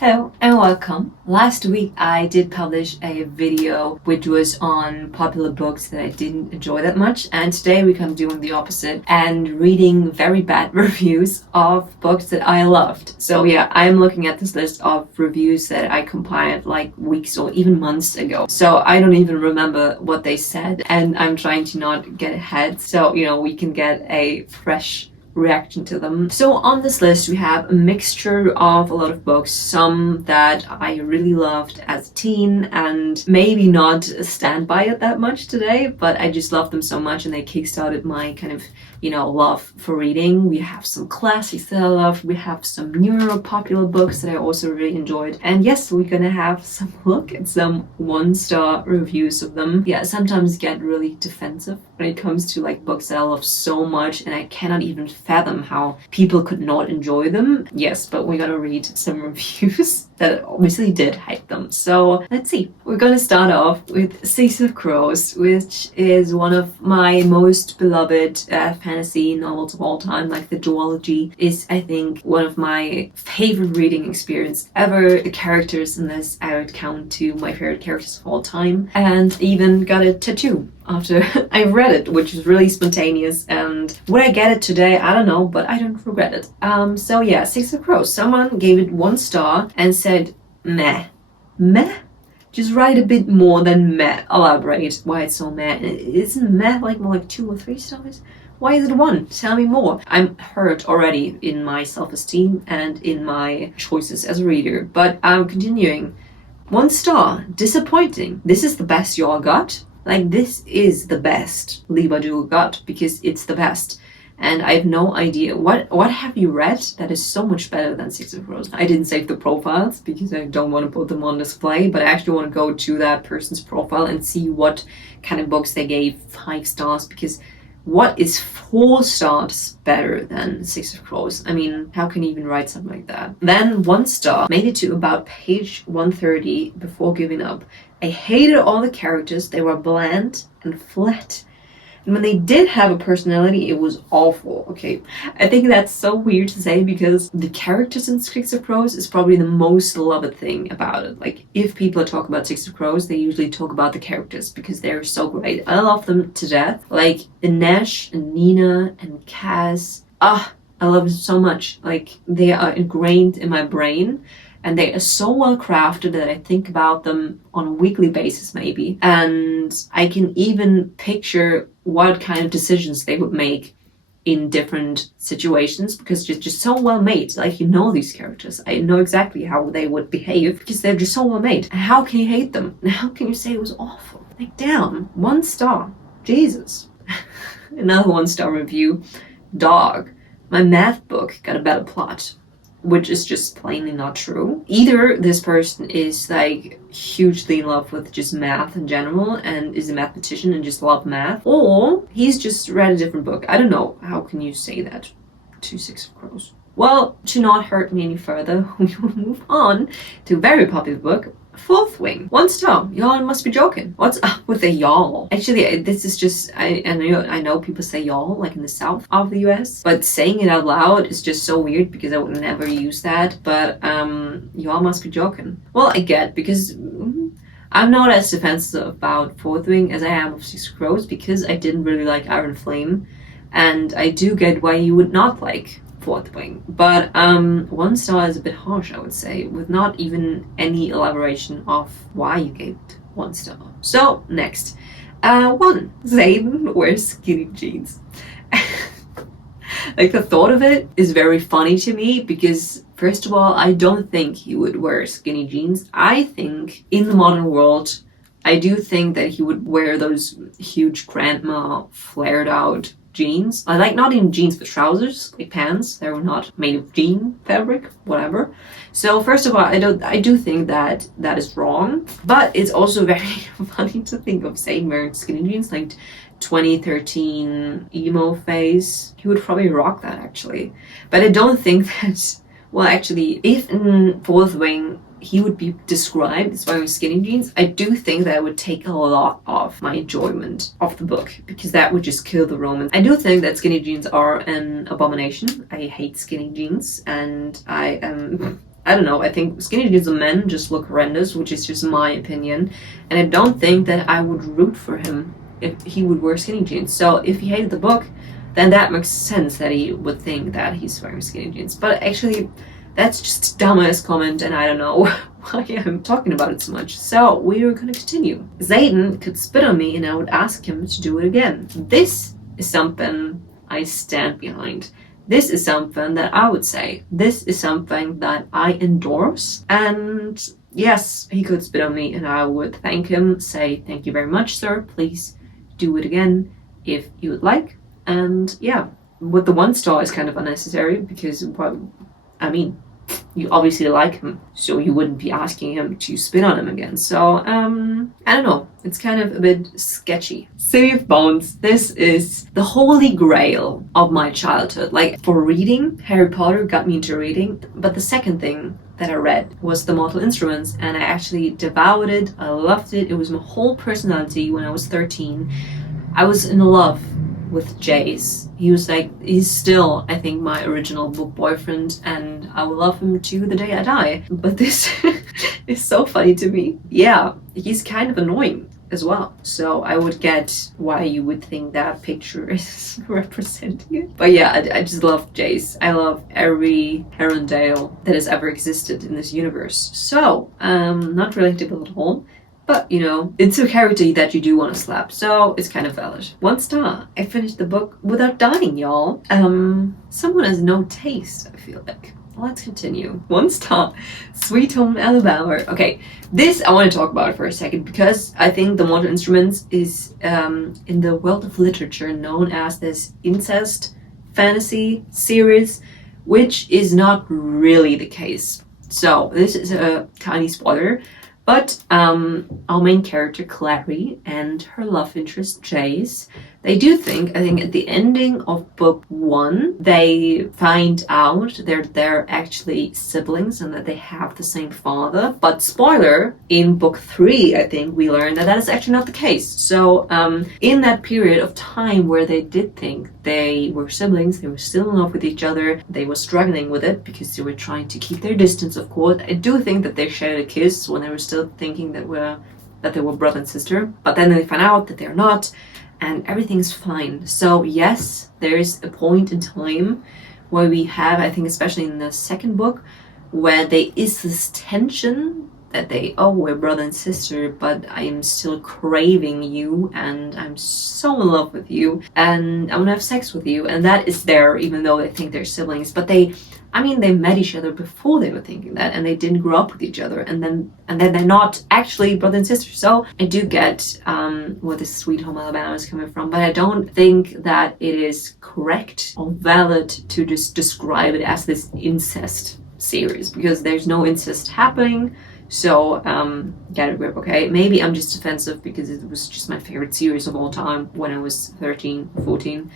Hello and welcome. Last week I did publish a video which was on popular books that I didn't enjoy that much, and today we're kind of doing the opposite and reading very bad reviews of books that I loved. So yeah, I'm looking at this list of reviews that I compiled like weeks or even months ago. So I don't even remember what they said, and I'm trying to not get ahead so we can get a fresh reaction to them. So on this list we have a mixture of a lot of books, some that I really loved as a teen and maybe not stand by it that much today, but I just love them so much and they kickstarted my kind of love for reading. We have some classics that I love, we have some newer popular books that I also really enjoyed, and yes, we're gonna have some look at some one-star reviews of them. Yeah, sometimes get really defensive when it comes to like books that I love so much and I cannot even fathom how people could not enjoy them. Yes, but we're gonna read some reviews that obviously did hype them. So let's see. We're gonna start off with Six of Crows, which is one of my most beloved fantasy novels of all time. Like the duology is, I think, one of my favorite reading experience ever. The characters in this I would count to my favorite characters of all time, and even got a tattoo after I read it, which is really spontaneous, and would I get it today? I don't know, but I don't regret it. So yeah, Six of Crows. Someone gave it 1 star and said meh. Meh? Just write a bit more than meh. Elaborate why it's so meh. Isn't meh like more like 2 or 3 stars? Why is it 1? Tell me more. I'm hurt already in my self-esteem and in my choices as a reader, but I'm continuing. 1 star. Disappointing. This is the best y'all got? Like, this is the best Libadu got because it's the best. And I have no idea. What have you read that is so much better than Six of Crows? I didn't save the profiles because I don't want to put them on display, but I actually want to go to that person's profile and see what kind of books they gave 5 stars, because what is 4 stars better than Six of Crows? I mean, how can you even write something like that? Then 1 star, made it to about page 130 before giving up. I hated all the characters. They were bland and flat. And when they did have a personality, it was awful. Okay, I think that's so weird to say because the characters in Six of Crows is probably the most loved thing about it. Like, if people talk about Six of Crows, they usually talk about the characters because they're so great. I love them to death. Like Inesh and Nina and Cass. I love them so much. Like, they are ingrained in my brain. And they are so well crafted that I think about them on a weekly basis maybe. And I can even picture what kind of decisions they would make in different situations because it's just so well made. Like, these characters. I know exactly how they would behave because they're just so well made. And how can you hate them? And how can you say it was awful? Like, damn, 1 star. Jesus. Another 1 star review. Dog. My math book got a better plot, which is just plainly not true. Either this person is like hugely in love with just math in general and is a mathematician and just love math, or he's just read a different book. I don't know. How can you say that to Six of Crows? Well, to not hurt me any further, we will move on to a very popular book, Fourth Wing. 1 star. Y'all must be joking. What's up with the y'all? Actually, this is just, I know people say y'all like in the south of the US, but saying it out loud is just so weird because I would never use that. But y'all must be joking. Well, I get, because I'm not as defensive about Fourth Wing as I am of Six of Crows because I didn't really like Iron Flame, and I do get why you would not like Fourth Wing, but 1 star is a bit harsh, I would say, with not even any elaboration of why you gave it 1 star. So next, 1, Zayden wears skinny jeans. Like, the thought of it is very funny to me because, first of all, I don't think he would wear skinny jeans. I think in the modern world, I do think that he would wear those huge grandma flared out jeans. I like, not even jeans, but trousers, like pants. They were not made of jean fabric, whatever. So first of all, I do think that is wrong, but it's also very funny to think of Zayn wearing skinny jeans, like 2013 emo phase. He would probably rock that, actually. But I don't think that, well, actually, if in Fourth Wing he would be described as wearing skinny jeans, I do think that would take a lot of my enjoyment of the book, because that would just kill the romance. I do think that skinny jeans are an abomination. I hate skinny jeans, and I am I don't know, I think skinny jeans on men just look horrendous, which is just my opinion. And I don't think that I would root for him if he would wear skinny jeans. So if he hated the book, then that makes sense that he would think that he's wearing skinny jeans. But actually, that's just a dumbass comment, and I don't know why I'm talking about it so much. So we're gonna continue. Zayden could spit on me and I would ask him to do it again. This is something I stand behind. This is something that I would say. This is something that I endorse. And yes, he could spit on me and I would thank him, say, thank you very much, sir. Please do it again if you would like. And yeah, with the 1 star is kind of unnecessary because, well, I mean, you obviously like him, so you wouldn't be asking him to spit on him again. So, I don't know. It's kind of a bit sketchy. City of Bones. This is the holy grail of my childhood. Like, for reading, Harry Potter got me into reading. But the second thing that I read was The Mortal Instruments, and I actually devoured it. I loved it. It was my whole personality when I was 13. I was in love with Jace. He's still, I think, my original book boyfriend, and I will love him to the day I die. But this is so funny to me. Yeah, he's kind of annoying as well. So I would get why you would think that picture is representing it. But yeah, I just love Jace. I love every Herondale that has ever existed in this universe. So, not relatable at all. But, you know, it's a character that you do want to slap, so it's kind of valid. 1 star. I finished the book without dying, y'all. Someone has no taste, I feel like. Let's continue. 1 star. Sweet Home Alabama. Okay, this I want to talk about for a second because I think The Mortal Instruments is, in the world of literature, known as this incest fantasy series, which is not really the case. So, this is a tiny spoiler. But our main character, Clary, and her love interest, Jace, they do think, I think at the ending of book 1, they find out they're actually siblings and that they have the same father. But spoiler, in book 3, I think we learn that is actually not the case. So in that period of time where they did think they were siblings, they were still in love with each other, they were struggling with it because they were trying to keep their distance, of course. I do think that they shared a kiss when they were still thinking that they were brother and sister, but then they find out that they're not, and everything's fine. So yes, there's a point in time where we have, I think especially in the second book, where there is this tension that we're brother and sister, but I'm still craving you and I'm so in love with you and I want to have sex with you, and that is there even though they think they're siblings. But they met each other before they were thinking that, and they didn't grow up with each other, and then they're not actually brother and sister. So I do get where this Sweet Home Alabama is coming from, but I don't think that it is correct or valid to just describe it as this incest series, because there's no incest happening. So, get a grip, okay? Maybe I'm just offensive because it was just my favorite series of all time when I was 13, 14.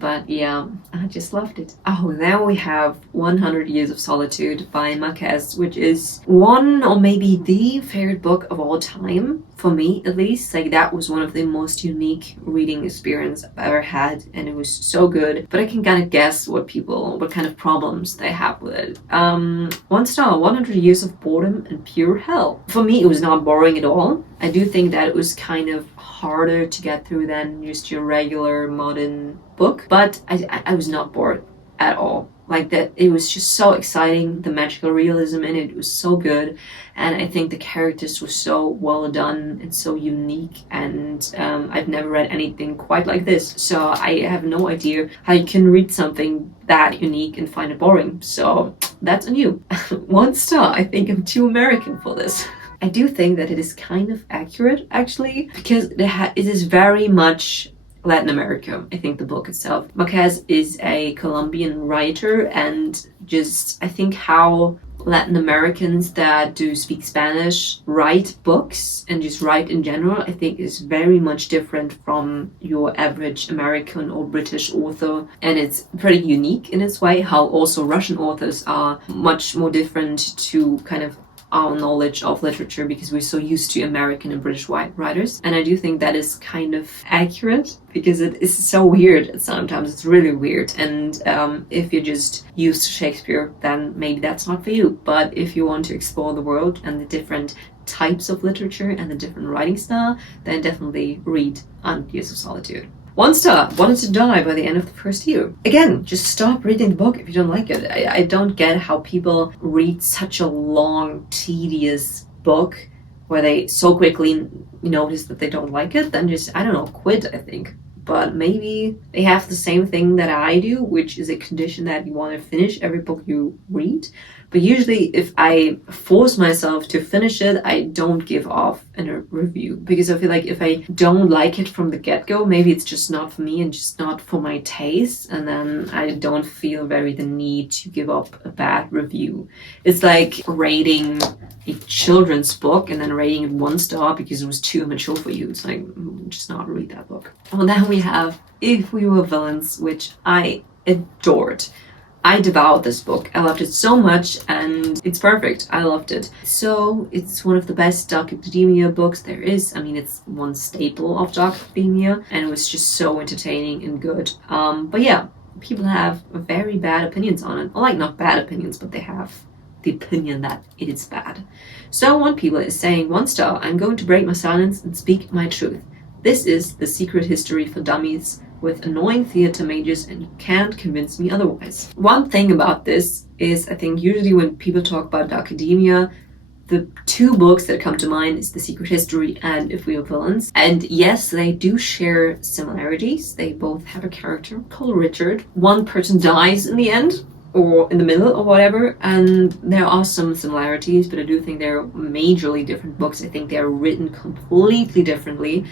But yeah, I just loved it. Oh, then we have 100 Years of Solitude by Marquez, which is one or maybe the favorite book of all time, for me at least. Like, that was one of the most unique reading experience I've ever had, and it was so good. But I can kind of guess what kind of problems they have with it. 1 star, 100 Years of Boredom and Pure Hell. For me, it was not boring at all. I do think that it was kind of harder to get through than just your regular modern book, but I was not bored at all. Like, that, it was just so exciting. The magical realism in it was so good, and I think the characters were so well done and so unique, and I've never read anything quite like this, so I have no idea how you can read something that unique and find it boring. So that's on you. 1 star. I think I'm too American for this. I do think that it is kind of accurate, actually, because it is very much Latin America, I think, the book itself. Marquez is a Colombian writer, and just, I think how Latin Americans that do speak Spanish write books and just write in general, I think is very much different from your average American or British author, and it's pretty unique in its way. How also Russian authors are much more different to kind of our knowledge of literature because we're so used to American and British writers. And I do think that is kind of accurate because it is so weird sometimes. It's really weird. And if you're just used to Shakespeare, then maybe that's not for you. But if you want to explore the world and the different types of literature and the different writing style, then definitely read 100 Years of Solitude. 1 star, wanted to die by the end of the first year. Again, just stop reading the book if you don't like it. I don't get how people read such a long, tedious book where they so quickly notice that they don't like it, then just, I don't know, quit, I think. But maybe they have the same thing that I do, which is a condition that you want to finish every book you read. But usually if I force myself to finish it, I don't give off a review because I feel like if I don't like it from the get-go, maybe it's just not for me and just not for my taste. And then I don't feel the need to give up a bad review. It's like rating a children's book and then rating it 1 star because it was too immature for you. It's like, just not read that book. Well, then we have If We Were Villains, which I adored. I devoured this book. I loved it so much and it's perfect. I loved it. So it's one of the best dark academia books there is. I mean, it's one staple of dark academia and it was just so entertaining and good. But yeah, people have very bad opinions on it. Well, like not bad opinions, but they have the opinion that it is bad. So one people is saying 1 star, I'm going to break my silence and speak my truth. This is the secret history for dummies with annoying theater majors and you can't convince me otherwise. One thing about this is I think usually when people talk about academia, the 2 books that come to mind is The Secret History and If We Were Villains. And yes, they do share similarities. They both have a character called Richard. One person dies in the end or in the middle or whatever, and there are some similarities, but I do think they're majorly different books. I think they're written completely differently.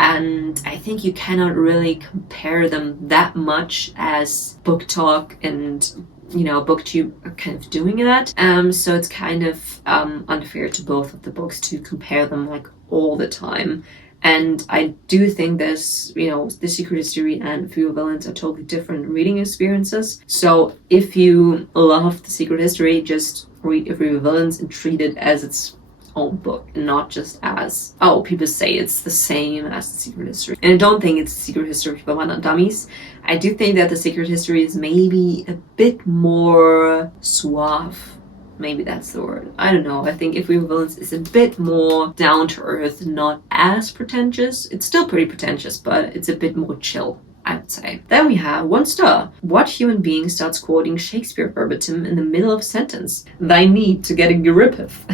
And I think you cannot really compare them that much as Book Talk and, BookTube are kind of doing that. So it's kind of unfair to both of the books to compare them like all the time. And I do think this, The Secret History and If We Were Villains are totally different reading experiences. So if you love The Secret History, just read If We Were Villains and treat it as its own book and not just as, people say it's the same as The Secret History. And I don't think it's The Secret History for Not Dummies. I do think that The Secret History is maybe a bit more suave. Maybe that's the word. I don't know. I think If We Were Villains is a bit more down to earth, not as pretentious. It's still pretty pretentious, but it's a bit more chill, I would say. Then we have 1 star. What human being starts quoting Shakespeare verbatim in the middle of a sentence? Thy need to get a grip of.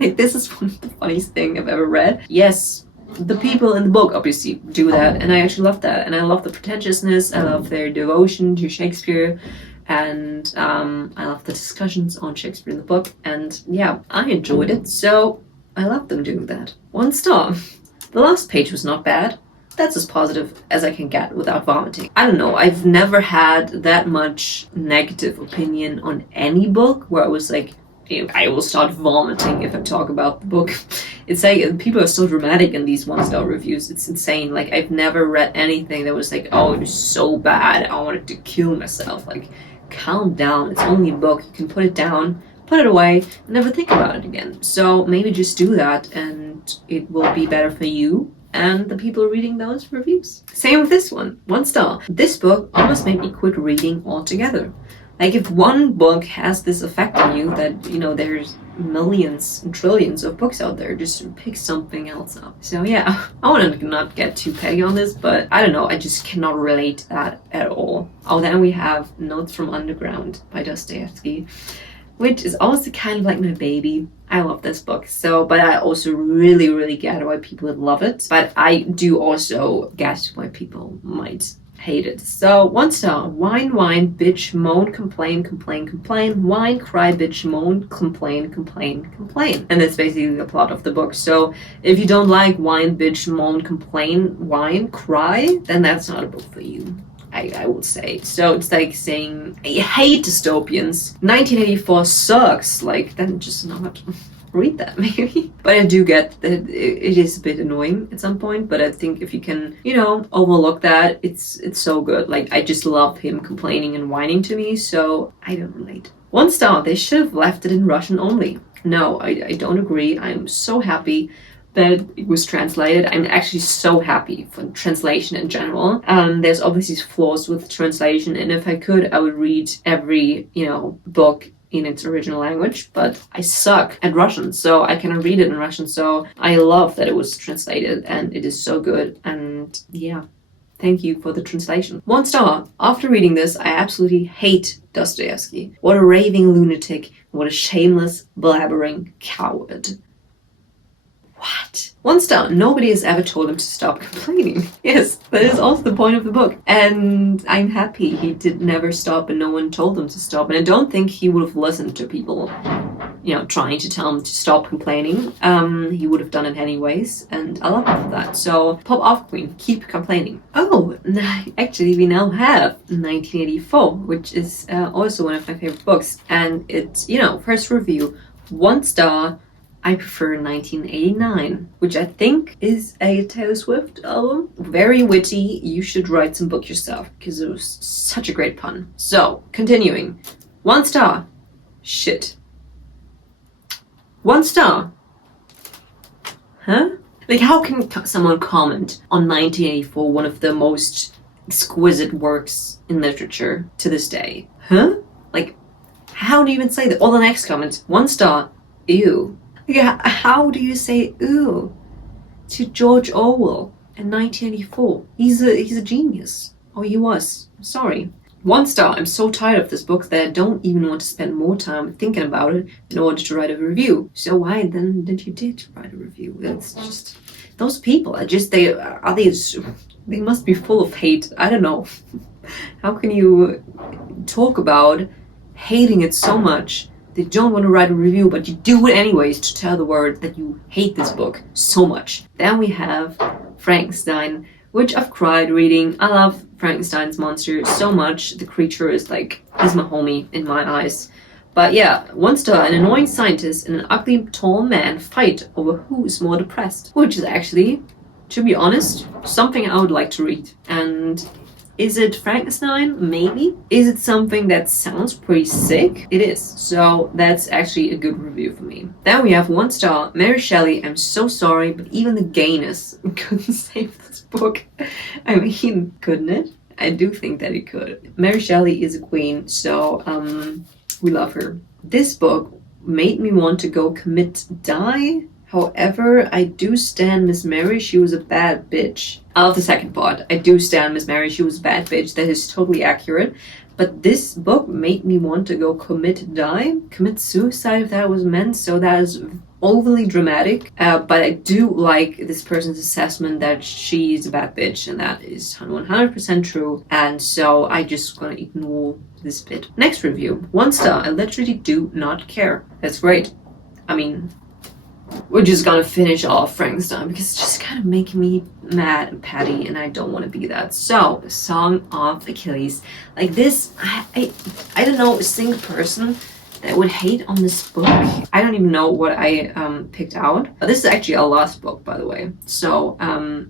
Like, this is one of the funniest thing I've ever read. Yes, the people in the book obviously do that, and I actually love that. And I love the pretentiousness. I love their devotion to Shakespeare. And I love the discussions on Shakespeare in the book. And yeah, I enjoyed it. So I love them doing that. 1 star. The last page was not bad. That's as positive as I can get without vomiting. I don't know. I've never had that much negative opinion on any book where I was like, I will start vomiting if I talk about the book. It's like people are so dramatic in these 1 star reviews. It's insane. Like, I've never read anything that was like, oh, it was so bad, I wanted to kill myself. Like, calm down. It's only a book. You can put it down, put it away, and never think about it again. So maybe just do that and it will be better for you and the people reading those reviews. Same with this one. 1 star. This book almost made me quit reading altogether. Like, if one book has this effect on you that, there's millions and trillions of books out there, just pick something else up. So yeah, I want to not get too petty on this, but I don't know, I just cannot relate to that at all. Oh, then we have Notes from Underground by Dostoevsky, which is also kind of like my baby. I love this book. But I also really, really get why people would love it. But I do also get why people might hate it. So 1 star. Whine, whine, bitch, moan, complain, complain, complain. Whine, cry, bitch, moan, complain, complain, complain. And that's basically the plot of the book. So if you don't like whine, bitch, moan, complain, whine, cry, then that's not a book for you, I would say. So it's like saying, I hate dystopians. 1984 sucks. Like, then just not read that, maybe. But I do get that it is a bit annoying at some point, but I think if you can, overlook that, it's so good. Like, I just love him complaining and whining to me, so I don't relate. 1 star. They should have left it in Russian only. No, I don't agree. I'm so happy that it was translated. I'm actually so happy for translation in general. There's obviously flaws with translation, and if I could, I would read every, book in its original language, but I suck at Russian, so I cannot read it in Russian. So I love that it was translated, and it is so good. And yeah, thank you for the translation. 1 star. After reading this, I absolutely hate Dostoevsky. What a raving lunatic. What a shameless, blabbering coward. What? 1 star. Nobody has ever told him to stop complaining. Yes, that is also the point of the book. And I'm happy he did never stop and no one told him to stop. And I don't think he would have listened to people, trying to tell him to stop complaining. He would have done it anyways. And I love him for that. So pop off, Queen. Keep complaining. Oh, actually we now have 1984, which is also one of my favorite books. And it's, first review, 1 star. I prefer 1989, which I think is a Taylor Swift album. Very witty. You should write some book yourself because it was such a great pun. So, continuing. 1 star. Shit. 1 star. Huh? Like, how can someone comment on 1984, one of the most exquisite works in literature to this day? Huh? Like, how do you even say that? Or the next comment. 1 star. Ew. Yeah, how do you say ooh to George Orwell in 1984? He's a genius. Or he was. Sorry. 1 star. I'm so tired of this book that I don't even want to spend more time thinking about it in order to write a review. So why then did you write a review? That's just those people are just they must be full of hate. I don't know. How can you talk about hating it so much? They don't want to write a review, but you do it anyways to tell the world that you hate this book so much. Then we have Frankenstein, which I've cried reading. I love Frankenstein's monster so much. The creature is like, he's my homie in my eyes. But yeah, 1 star. An annoying scientist and an ugly tall man fight over who is more depressed, which is actually, to be honest, something I would like to read. And is it Frankenstein? Maybe. Is it something that sounds pretty sick? It is. So that's actually a good review for me. Then we have 1 star. Mary Shelley, I'm so sorry, but even the gayness couldn't save this book. I mean, couldn't it? I do think that it could. Mary Shelley is a queen, so we love her. This book made me want to go commit die. However, I do stand Miss Mary, she was a bad bitch. I love the second part. I do stand Miss Mary, she was a bad bitch. That is totally accurate. But this book made me want to go commit suicide if that was meant. So that is overly dramatic. But I do like this person's assessment that she's a bad bitch, and that is 100% true. And so I just gonna ignore this bit. Next review, 1 star. I literally do not care. That's great. I mean, we're just gonna finish off Frankenstein because it's just kind of making me mad and petty, and I don't want to be that. So, Song of Achilles. Like this, I don't know a single person that would hate on this book. I don't even know what I picked out. But this is actually our last book, by the way. So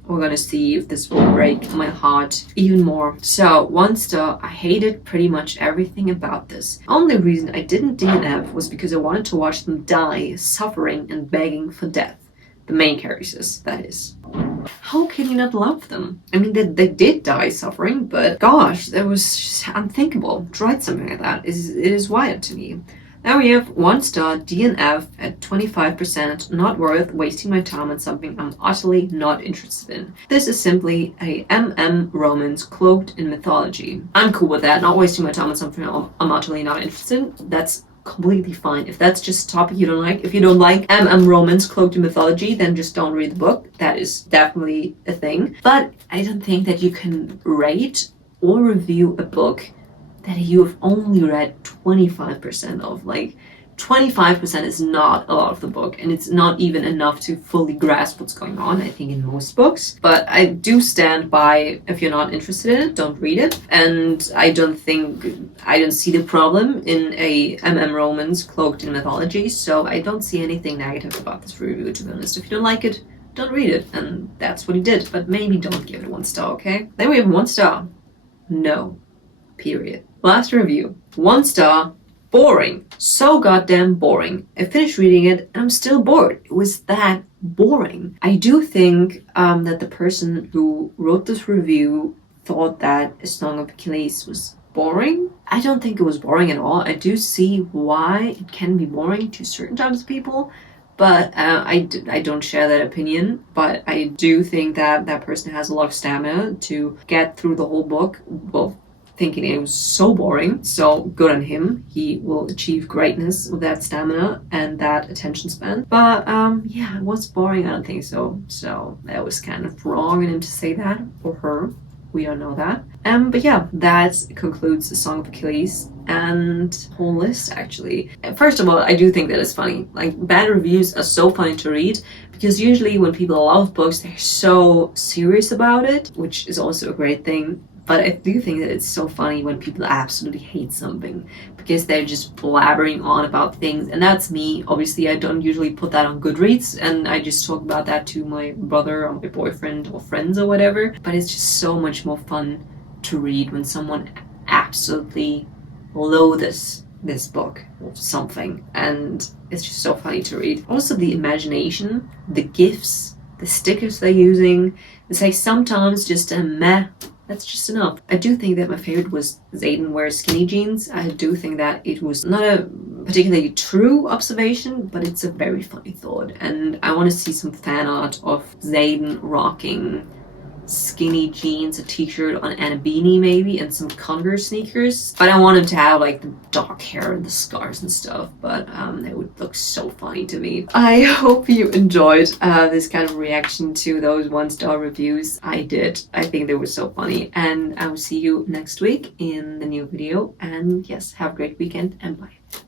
we're gonna see if this will break my heart even more. So 1 star. I hated pretty much everything about this. Only reason I didn't DNF was because I wanted to watch them die, suffering and begging for death. The main characters, that is. How can you not love them? I mean, they did die suffering, but gosh, that was just unthinkable. To write something like that it is wild to me. Now we have 1 star. DNF at 25%. Not worth wasting my time on something I'm utterly not interested in. This is simply a romance cloaked in mythology. I'm cool with that. Not wasting my time on something I'm utterly not interested in. That's completely fine. If that's just a topic you don't like, if you don't like romance cloaked in mythology, then just don't read the book. That is definitely a thing. But I don't think that you can rate or review a book that you have only read 25% of. Like, 25% is not a lot of the book, and it's not even enough to fully grasp what's going on, I think, in most books. But I do stand by, if you're not interested in it, don't read it. And I don't see the problem in a romance cloaked in mythology, so I don't see anything negative about this review, to be honest. If you don't like it, don't read it, and that's what he did. But maybe don't give it 1 star, okay? Then we have 1 star. No. Period. Last review, 1 star. I hated pretty much everything about this book. boring. So goddamn boring. I finished reading it and I'm still bored. It was that boring. I do think that the person who wrote this review thought that A Song of Achilles was boring. I don't think it was boring at all. I do see why it can be boring to certain types of people, but I don't share that opinion. But I do think that that person has a lot of stamina to get through the whole book, well, thinking it was so boring. So good on him. He will achieve greatness with that stamina and that attention span. But yeah, it was boring. I don't think so. So that was kind of wrong in him to say that, or her. We don't know that. But yeah, that concludes The Song of Achilles and the whole list, actually. First of all, I do think that it's funny. Like, bad reviews are so funny to read because usually when people love books, they're so serious about it, which is also a great thing. But I do think that it's so funny when people absolutely hate something because they're just blabbering on about things. And that's me. Obviously, I don't usually put that on Goodreads and I just talk about that to my brother or my boyfriend or friends or whatever. But it's just so much more fun to read when someone absolutely loathes this book or something. And it's just so funny to read. Also, the imagination, the gifs, the stickers they're using. It's like sometimes just a meh. That's just enough. I do think that my favorite was Xaden wears skinny jeans. I do think that it was not a particularly true observation, but it's a very funny thought. And I want to see some fan art of Xaden rocking skinny jeans, a t-shirt on, and a beanie maybe, and some Converse sneakers. But I want him to have like the dark hair and the scars and stuff, but it would look so funny to me. I hope you enjoyed this kind of reaction to those 1-star reviews. I did. I think they were so funny, and I will see you next week in the new video. And yes, have a great weekend and bye.